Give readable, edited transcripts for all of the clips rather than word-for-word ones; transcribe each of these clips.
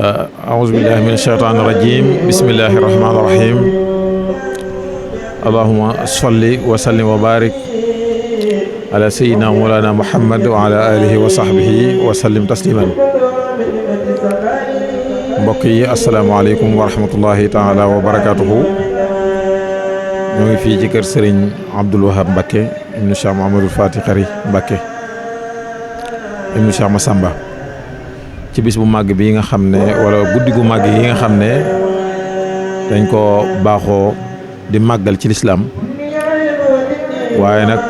أعوذ بالله من الشيطان الرجيم بسم الله الرحمن الرحيم اللهم صل وسلم وبارك على سيدنا مولانا محمد وعلى آله وصحبه وسلم تسليما mbokk yi asalaamaaleykum wa rahmatullahi taala wa barakaatuhu ñoo ngi fii ci kër Serigne Abdoul Wahab Mbacké ibnu Cheikh Mouhamadou Fati Khary Mbacké ibnu Cheikh Massamba ci bis bu màgg bi nga xam ne wala guddi gu màgg yi nga xam ne dañ ko baaxoo di màggal ci lislaam waaye nag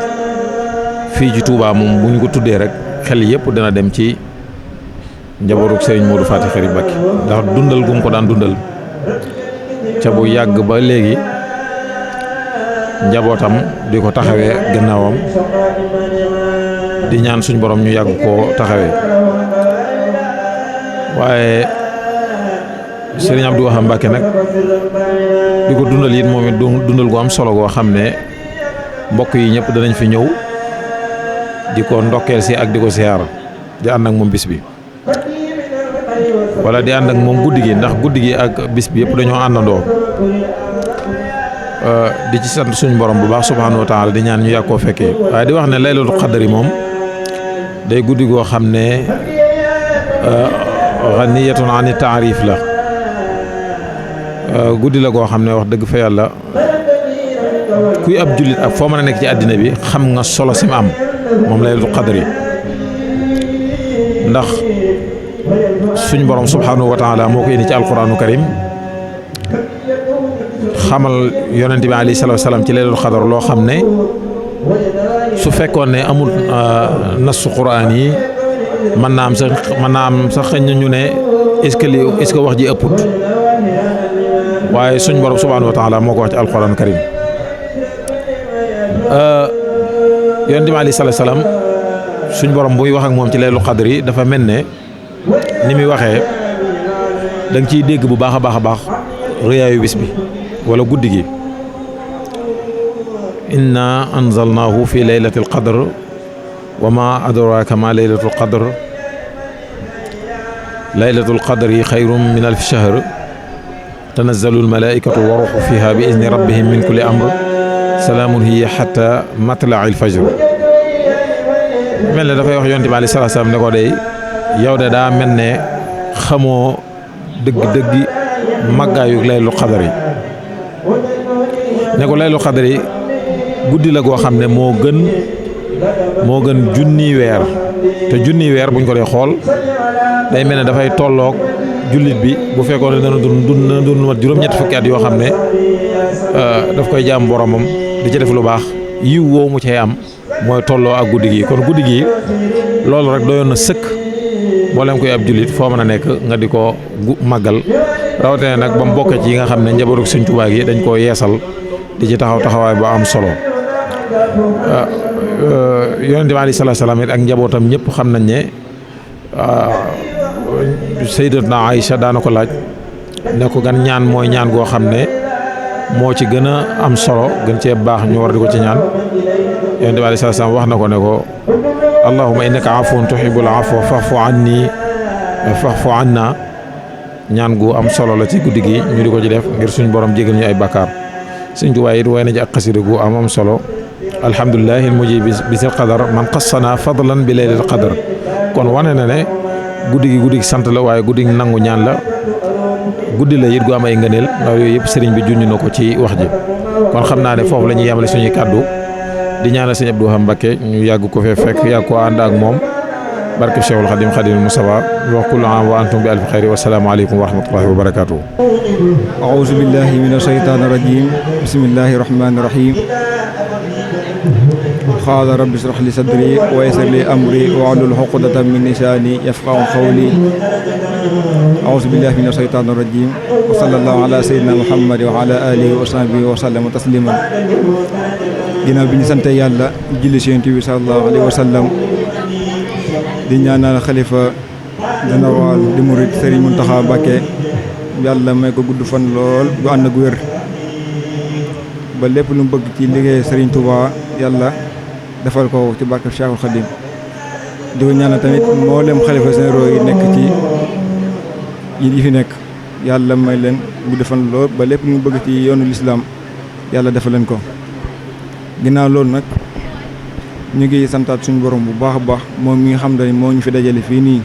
fii ci Touba moom bu ñu ko tuddee rek xel yëpp dana dem ci njabootu Serigne Modou Fati Khary Mbacké ndax dundal gu mu ko daan dundal ca bu yàgg ba léegi njabootam di ko taxawee gannaawam di ñaan suñ borom ñu yàgg koo taxawee waaye Serigne Abdou Wahab Mbacké nag di ko dundal it moom it dundal gu am solo goo xam ne mbokk yi ñëpp danañ fi ñëw di ko ndokkeel si ak di ko siyaara di ànd ak moom bis bi wala di ànd ak moom guddi gi ndax guddi gi ak bis bi yëpp dañoo àndandoo di ci sant suñu borom bu baax subhaanahu wa taala di ñaan ñu yàgg koo fekkee waaye di wax ne laylatul qadr yi moom day guddi goo xam ne ghaniyatun ani taarif la guddi la goo xam ne wax dëgg fa yàlla kuy ab jullit ak foo mën a nekk ci àddina bi xam nga solo si mu am moom laylatul qadr yi ndax suñ borom subhaanahu wa taala moo ko indi ci alquraanu karim xamal yonent bi alayhi salaatu wa salaam ci laylatul qadr loo xam ne su fekkoon ne amul nassu quraan yi mën naa am sax xëy na ñu ne est-ce que wax ji ëpput waaye suñ borom subhaanahu wa taala moo ko wax ci alquraanu karim yonent bi alayhi salaatu wa salaam suñ borom buy wax ak moom ci laylatul qadr yi dafa mel ne ni muy waxee da nga ciy dégg bu baax a baax rëyaayu bis bi wala guddi gi inna anzalnaahu fi laylatil qadr wa ma adraka ma laylatul qadr laylatul qadri xayrun min alfi shahr tanazzalu almalaikatu wa ruuhu fiha bi izni rabbihim min kulli amr salaamun hiya hatta matla'il fajr mel ne dafay wax yonent bi alayhi salaatu salaam ne ko dey yow de daa mel ne xamoo dëgg màggaayu laylatul qadr yi ne ko laylatul qadr yi guddi la goo xam ne moo gën junni weer te junni weer buñ ko dee xool day mel ne dafay tolloog jullit bi bu fekkoon ne dana dund mat juróom-ñetti fukki at yoo xam ne daf koy jaam boromam di ci def lu baax yiw woowu mu cay am mooy tolloo ak guddi gi kon guddi gi loolu rek doyoon na sëkk mboolem koy ab jullit foo mën a nekk nga di ko màggal rawatina nag ba mu bokkee ci yi nga xam ne njabootu Sëñ Tuubaa gi dañ koo yeesal di ci taxawaay bu am solo yonent bi alayhi salaatu salaam it ak njabootam ñëpp xam nañ ne Sayyidatuna Aïcha daana ko laaj ne ko gan ñaan mooy ñaan goo xam ne moo ci gën a am solo gën cee baax ñu war di ko ci ñaan yonent bi alayhi salaatu salaam wax na ko ne ko allahumma innaka afuwwun tuhibbul afwa fa'fu anna ñaan gu am solo la ci guddi gi ñu di ko ci def ngir suñu borom jégal ñu ay bakkaar Sëñ Tuubaa it way na ci ak xasida gu am solo alhamdulillahi al-mujib bisil qadar man qassana fadlan bi laylatil qadr kon wane na ne guddi gi sant la waaye guddi gi nangu ñaan la guddi la it gu am ay ngëneel ndax yooyu yëpp sëriñ bi junj na ko ci wax ji kon xam naa ne foofu la ñuy yemale suñuy kàddu di ñaanal Sëñ Abdou Wahab Mbacké ñu yàgg ko fee fekk yàgg ko ànd ak moom barke Cheikhul Khadim Khadimul Mustafa wax kullu aam wa antum bi alfi xayri wa salaamu aleykum wa rahmatullahi wa barakatuh a'uuzu billahi mina shaytaani rajiim bismillahi rahmaani rahiim qaala rabbi ishrah li sadri wa yassir li amri wahlul uqdatan min lisaani yafqahu qawli a'uuzu billahi mina shaytaani rajiim wa sallallahu ala sayyidina Muhammad wa ala alihi wa sahbihi wa sallama tasliman ginnaaw bi ñu sante yàlla julli ci Yonent bi sallallahu alayhi wa sallam di ñaanal xalifa général di murid Serigne Mountakha Mbacké yàlla may ko gudd fan lool gu ànd ak wér ba lépp lu mu bëgg ci liggéey Serigne Touba yàlla defal ko ci barke Cheikhul Khadim di ko ñaanal tamit mboolem xalifa généraux yi nekk ci yi fi nekk yàlla may leen gudd fan lool ba lépp lu ñu bëgg ci yoonu lislaam yàlla defal leen ko. ginnaaw loolu nag ñu ngi santaat suñu borom bu baax a baax moom mi nga xam ne moo ñu fi dajale fii nii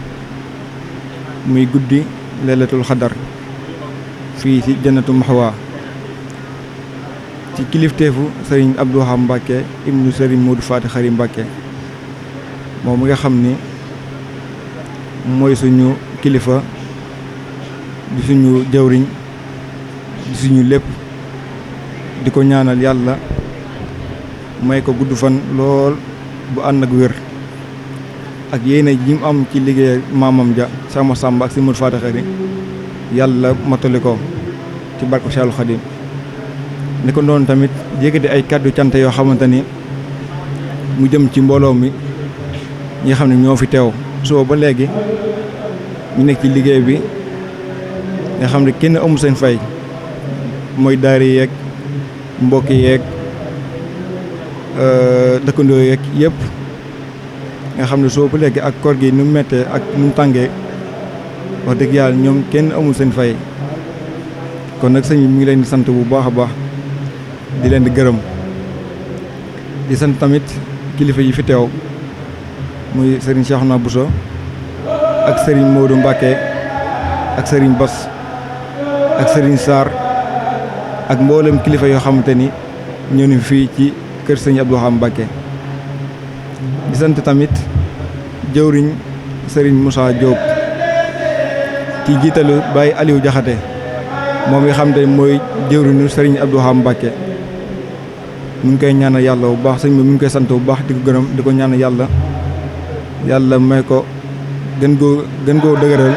muy guddi laylatul xadar fii ci jannatu maxwa ci kilifteefu sëriñ Abdou Wahab Mbacke ibnu sëriñ Modou Faty Khary Mbacke moom mi nga xam ni mooy suñu kilifa di suñu jawriñ di suñu lépp di ko ñaanal yàlla may ko gudd fan lool bu ànd ak wér ak yéene ji mu am ci liggéey maamam ja sama Samba ak si Modou Faty Khary yàlla matali ko ci barke Cheikhul Khadim ni ko noonu tamit yëkkati ay kàddu cant yoo xamante ni mu jëm ci mbooloo mi ñi xam ne ñoo fi teew soo ba léegi ñu nekk ci liggéey bi nga xam ne kenn amul seen fay mooy daari yeeg mbokki yeeg dëkkandoo yeeg yëpp nga xam ne soo ba léegi ak koor gi nu mu mettee ak nu mu tàngee wax dëgg yàlla ñoom kenn amul seen fay kon nag sëñ bi mi ngi leen di sant bu baax a baax di leen di gërëm di sant tamit kilifa yi fi teew muy Serigne Cheikhouna Bousso ak Serigne Modou Mbacke ak Serigne Bass ak Serigne Sarr ak mboolem kilifa yoo xamante ni ñoo ni fii ci kër Serigne Abdou Wahab Mbacke di sant tamit jëwriñ Serigne Moussa Diop ci jiitalu Baye Aliou Diakhaté moom nga xam ne mooy jëwriñu Serigne Abdou Wahab Mbacke mu ngi koy ñaanal yàlla bu baax sëñ bi mu ngi koy sant bu baax di ko gërëm di ko ñaanal yàlla may ko gën koo dëgëral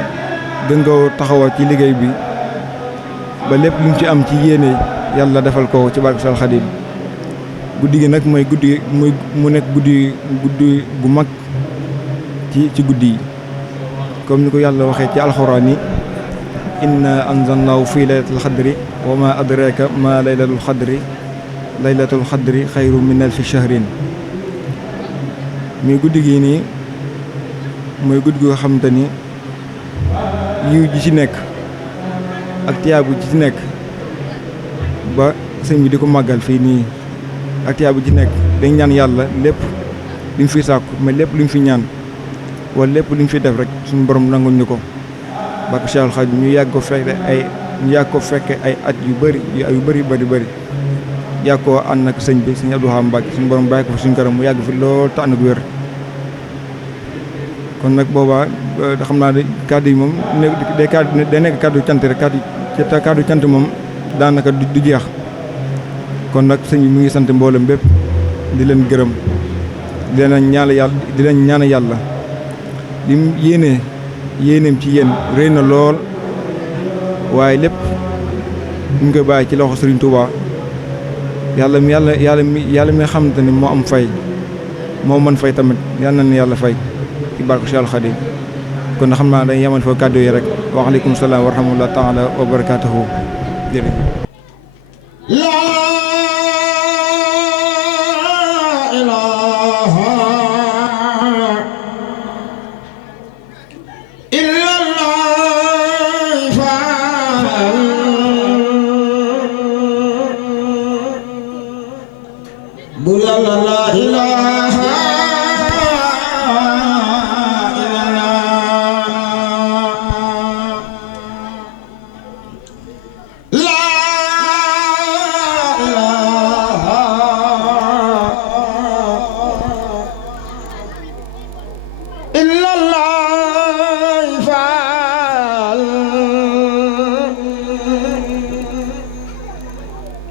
gën koo taxawal ci liggéey bi ba lépp lu mu ci am ci yéene yàlla defal ko ci barke Sal Xadim guddi gi nag mooy guddi mu nekk guddi gu mag ci guddi yi comme ni ko yàlla waxee ci alxuraan yi inna anzalnaahu fii laylatul xadri wa ma adraka ma laylatul xadri xayru min alfi shahrin muy guddi gi nii mooy guddi goo xamante ni yiw ji ci nekk ak tiyaabu ji ci nekk ba sëñ bi di ko màggal fii nii ak tiyaabu ji nekk dañ ñaan yàlla lépp li mu fi sàkku mais lépp li mu fi ñaan wala lépp li mu fi def rek suñu borom nangul ñu ko barke Cheikhul Khadim ñu yàgg ko fekke ay at yu bëri yàgg koo ànd ak sëñ bi sëñ Abdou Wahab Mbacke suñu borom bàyyi ko fi suñu kanam mu yàgg fi lool te ànd ak wér kon nag boobaa xam naa ne kàddu yi moom day nekk kàddu cant rek kàddu cant moom daanaka du jeex kon nag sëñ bi mu ngi sant mboolem bépp di leen gërëm di leen ñaan yàlla lim yéeneem ci yéen rëy na lool waaye lépp ñu ngi koy bàyyi ci loxo Serigne Touba yàlla mi xamante ni moo am fay moo mën fay tamit yàlla na yàlla fay ci barke Cheikhul Khadim kon xam naa dañuy yemal foofu kàddu yi rek wa aleykum salaam wa rahmatullahi taala wa barakaatuhu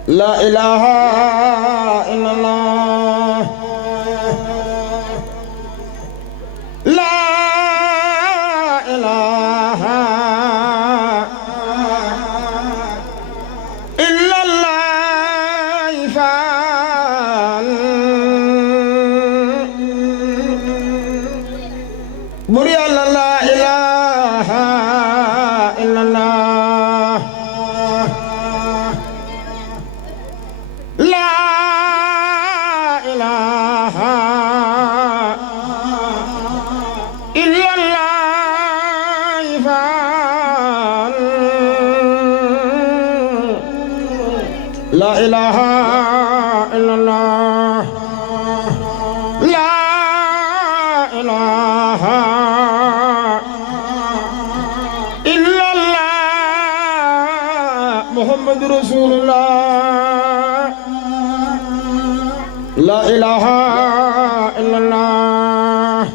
La ilaha illallah la ilaha illallah faal bur yàlla la ilaha illallah la لا إله إلا الله لا إله إلا الله محمد رسول الله لا إله إلا الله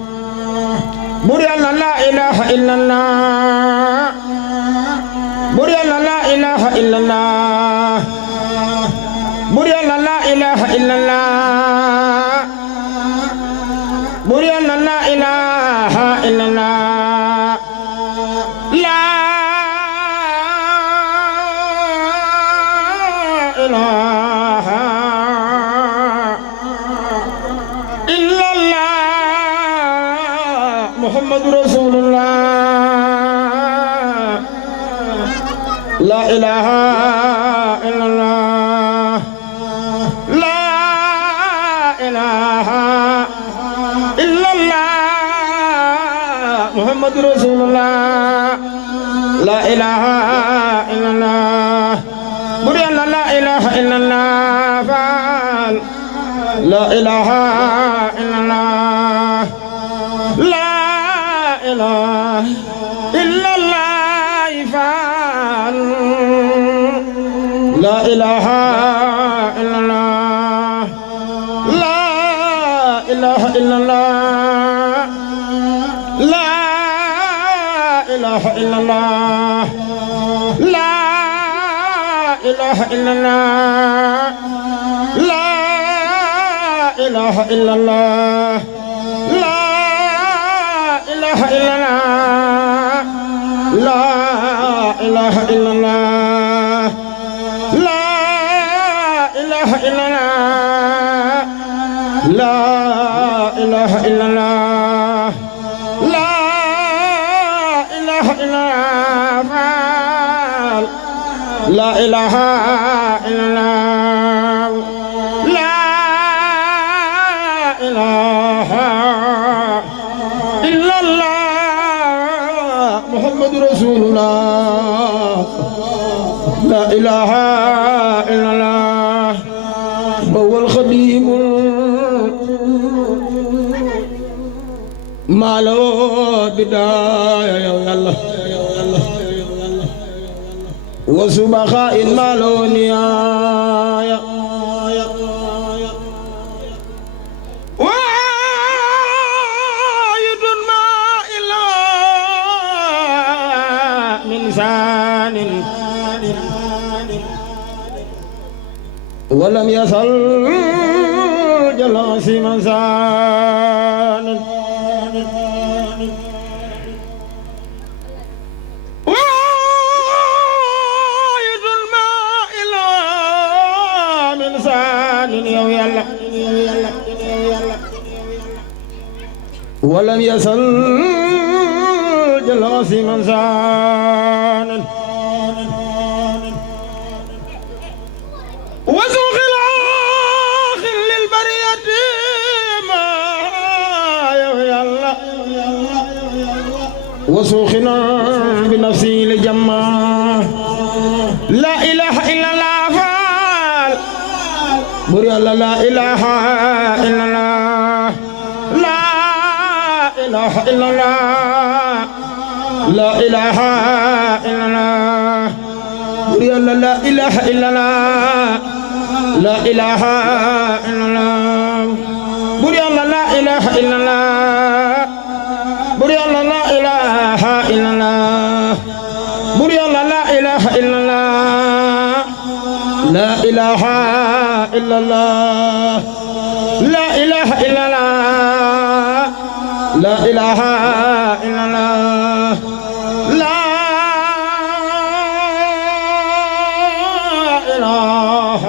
مريانا لا إله إلا الله مريانا لا إله إلا الله مريانا لا إله إلا الله مريانا لا إله إلا الله لا إله إلا الله محمد رسول الله لا إله إلا الله لا إله إلا الله محمد رسول الله لا إله إلا الله مريانا لا إله إلا الله فعل لا إله إلا الله لا إله إلا الله فعل لا إله إلا الله لا إله إلا الله لا إله إلا الله لا إله إلا الله لا إله إلا الله لا إله إلا الله لا إله إلا الله لا إله إلا الله لا إله إلا الله لا إله إلا الله لا إله إلا الله لا إله إلا الله محمد رسول الله لا إله إلا الله هو الخديم ما له بداية يا الله وسبخاء ما له نهاية وايد ما إلا من زان ولم يصل جلاس مزان وايد الماء إلا من زان يلا ولم يصل جلاس مزان وسوق الآخ للبرية ما يلا وسوقنا بنفسي لجمع لا إله إلا الله فعل بري الله لا إله إلا الله لا إله إلا الله لا إله إلا الله بري الله لا إله إلا الله لا إله إلا الله بري الله لا إله إلا الله بري الله لا إله إلا الله بري الله لا إله إلا الله لا إله إلا الله لا إله إلا الله لا إله إلا الله لا إله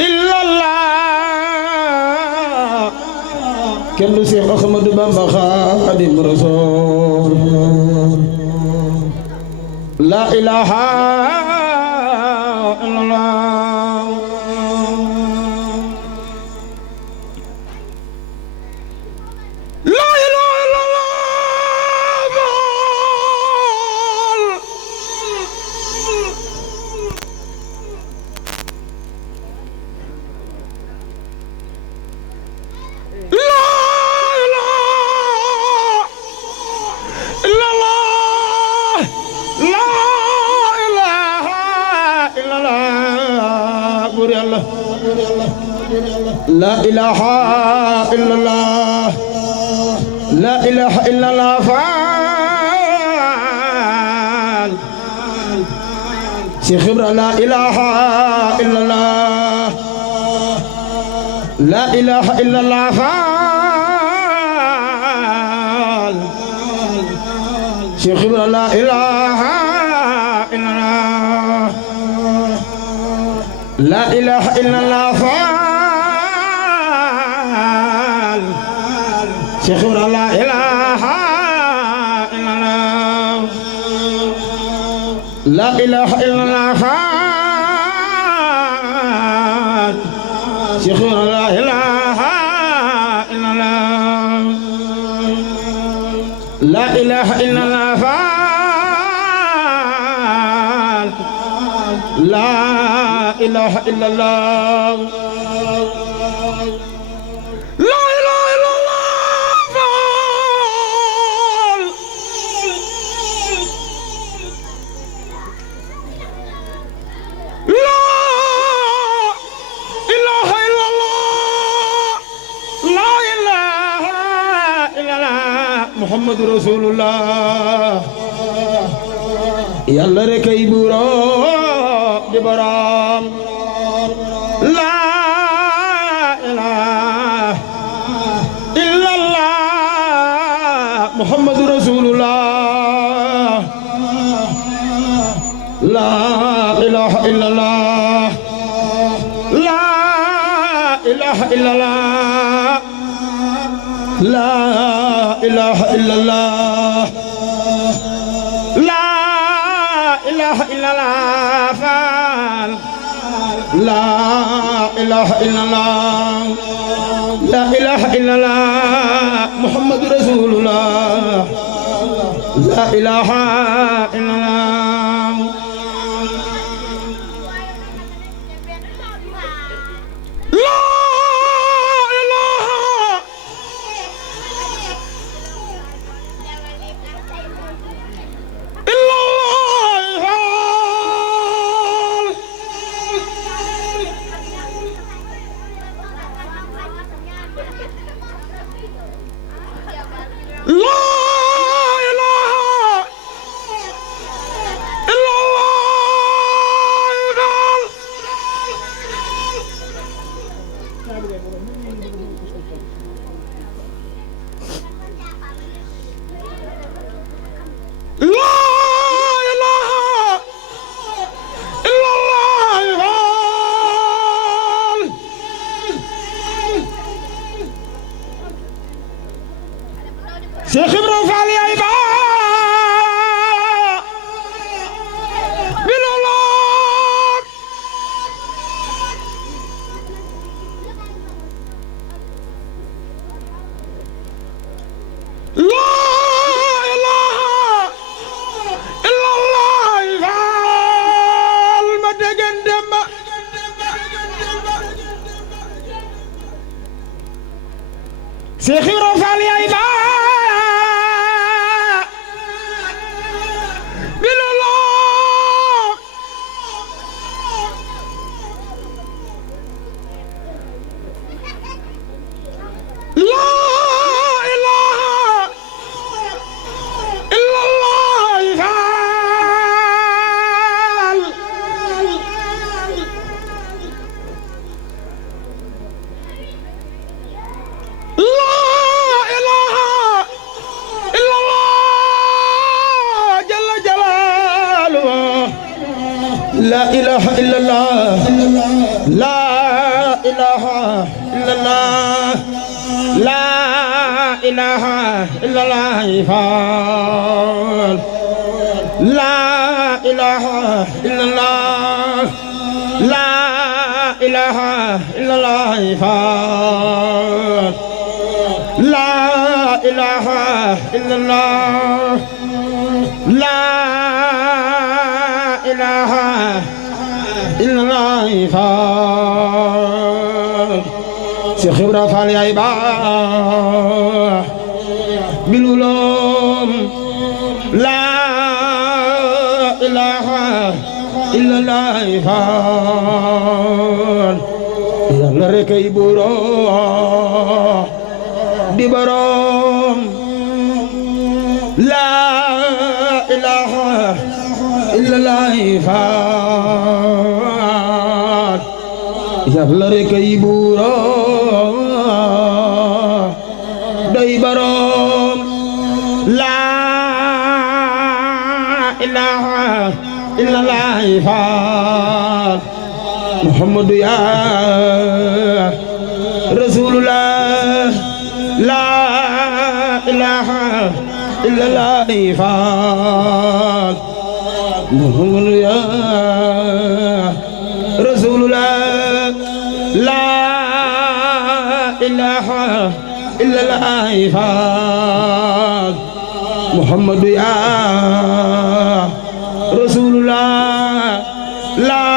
إلا الله كل شيخ أحمد بن خادم رسول لا إله إلا الله لا إله إلا الله لا إله إلا الله لا إله إلا الله فعال شيخ إبرا لا إله إلا الله لا إله إلا الله فعال شيخ إبرا لا إله إلا الله لا إله إلا الله فعال شيخ إبرا لا إله إلا الله لا إله إلا الله فعال شيخ إبرا لا إله إلا الله لا إله إلا الله فعال لا إله إلا الله لا إله إلا الله فعال لا إله إلا الله لا إله إلا الله محمد رسول الله يلا ركي بورو di borom la ilaha illallah muhammadu rasulullah la ilaha illallah la ilaha illallah la ilaha illallah la ilaha illallah لا إله إلا الله لا إله إلا الله محمد رسول الله لا إله إلا الله لا إله إلا الله لا إله إلا الله لا إله إلا الله شيخ إبراهيم فعل يا إبا بالأولاد لا إله إلا الله فعل مدقن دم شيخ إبراهيم فعل يا إبا لا إله إلا الله لا إله إلا الله لا إله إلا الله فعل لا إله إلا الله لا إله إلا الله فعل لا إله إلا الله لا إله إلا الله فعل شيخ إبراهيم فعل يا إبا بالعلوم لا إله إلا الله فعل Yàlla rekk ay buuroo di boroom laa ilaaha illallaah faat Yàlla rekk ay buuroo doy boroom laa ilaaha illallaah faat Muhammadu yaa Rasulullah laa ilaaha illallaah faat Muhammadu yaa Rasulullah laa ilaaha illallaah faat Muhammadu yaa Rasulullah laa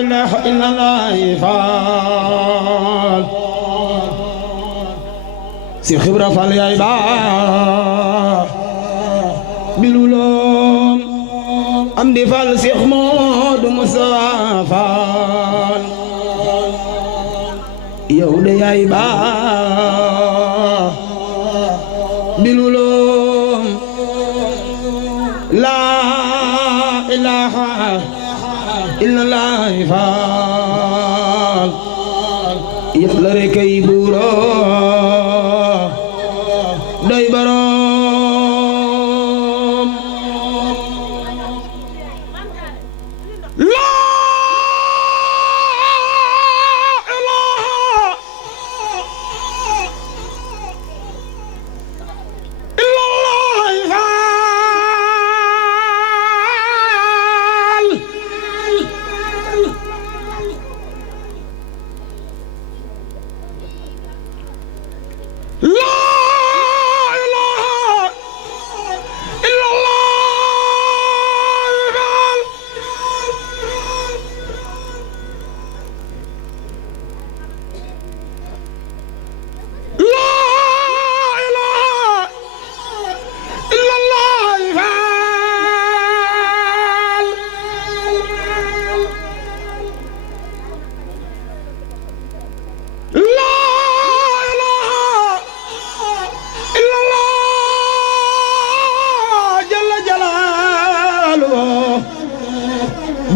ilaaha illallaah faat Seex Ibra Faal yaay baax biluloom am di Faal Seex Moodu Mustafaa Faal yow de yaay baax biluloom laa ilaaha illallaah faal Yàlla rekk ay buuroo doy boroom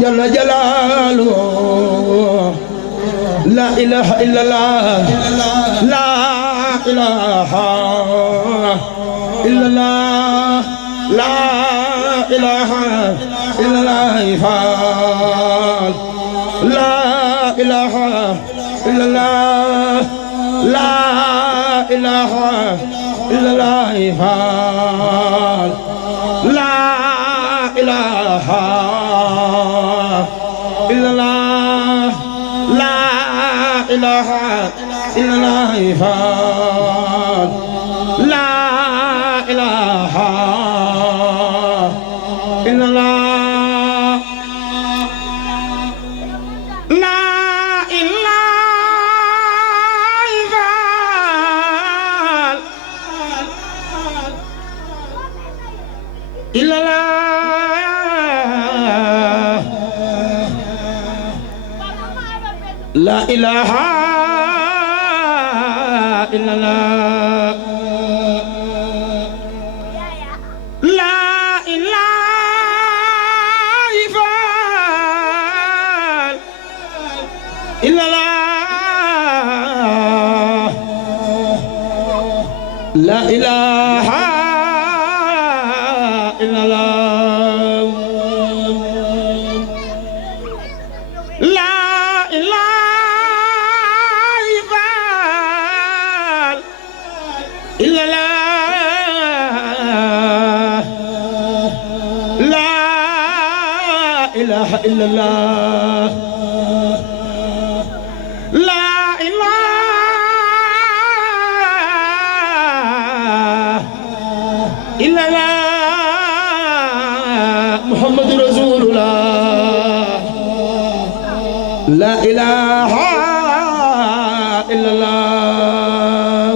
jalla jalaaluhu la ilaha illallah la ilaha illallah la ilaha illallah faal la ilaha illallah la ilaha illallah faal la ilaha illallah la ilaha illallah faal la ilaha illallah la ilaha illallah la ilaha illallah la ilaha illallah la ilaha illallah la ilaha illallah la ilaha illallah Muhammadu Rasulullah la ilaha illallah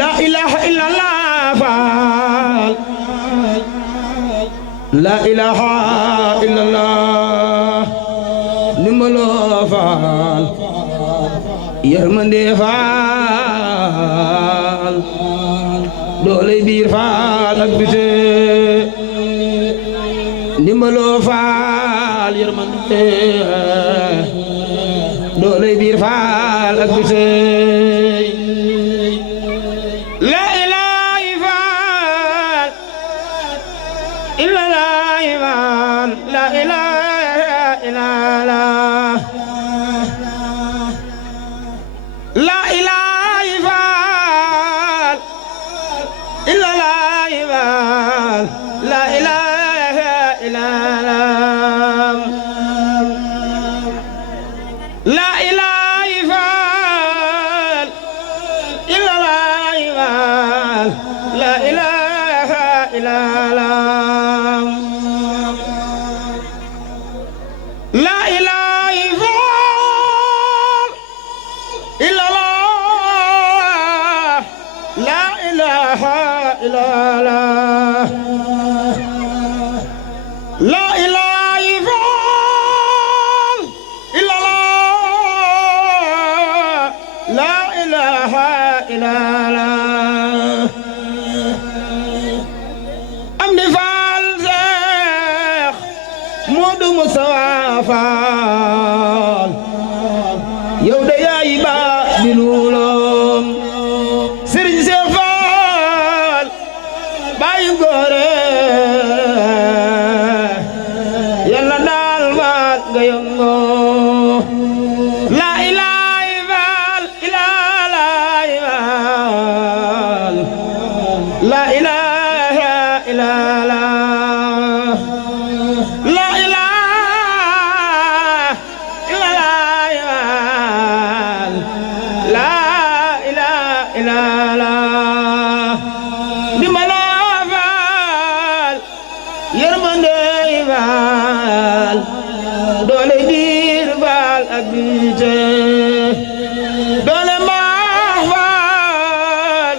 la ilaha illallah la ilaha illallah nimalo faal yërmande faal doole biir faal ak bite ndimbaloo faal yërmande doole biir faal ak bite la ilaha faal illa la faal la ilaha illa la ilaha faal illa la faal la ilaha illa la ilaha faal illa la faal la ilaha illa la ilaha faal illa la ilaha illa la ilaha faal illa la ilaha illa am di faal Seex Moodu Musaa Faal yow de yaay ba di luuloom Sëriñ Seex Faal bàyyi góore yàlla daal maat nga yëngo la ilaha faal ila la faal la ilaha illa la ilaha illa la ilaha illa di mana faal yërmande faal doole biir faal ak biite doole mbaax faal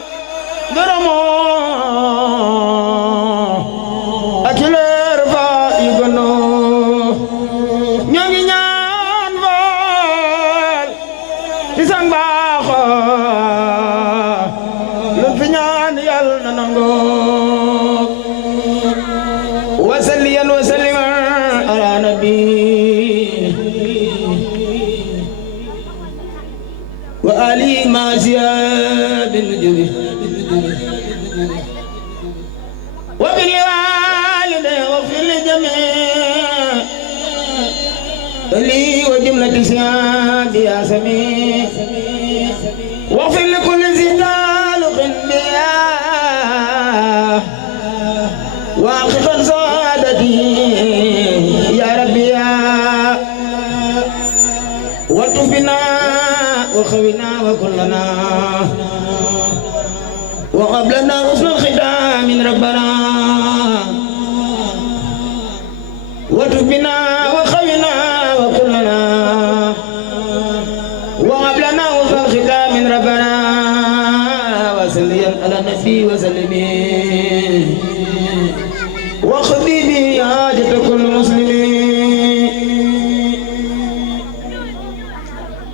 gërëmoo ak leer faal yu gënoo ñoo ngi ñaan faal ci sang baaxoo lu fi ñaan yàlla na nangoo wasalliyan wasallim ala nabi wa ali ma ziyadin jubi wa bil walidayni wa fil jami' li wa jumlati siyadi ya sami wa fil kulli zidalu biya واخفض سعادتي يا ربي والطف بنا وخونا وكلنا وقبلنا حسن الختام من ربنا والطف بنا وخونا وكلنا وقبلنا حسن الختام من ربنا وصلي على النبي وسلم واخذي بي حاجة كل مسلم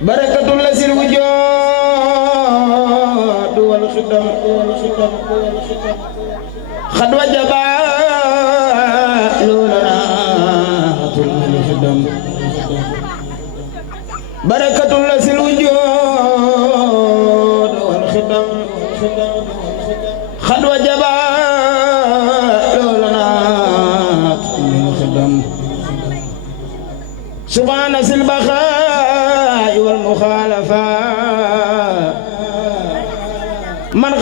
بركة الذي الوجود والخدم قد وجب لنا الخدم بركة الذي الوجود والخدم قد وجب سبحان ذي البقاء والمخالفة من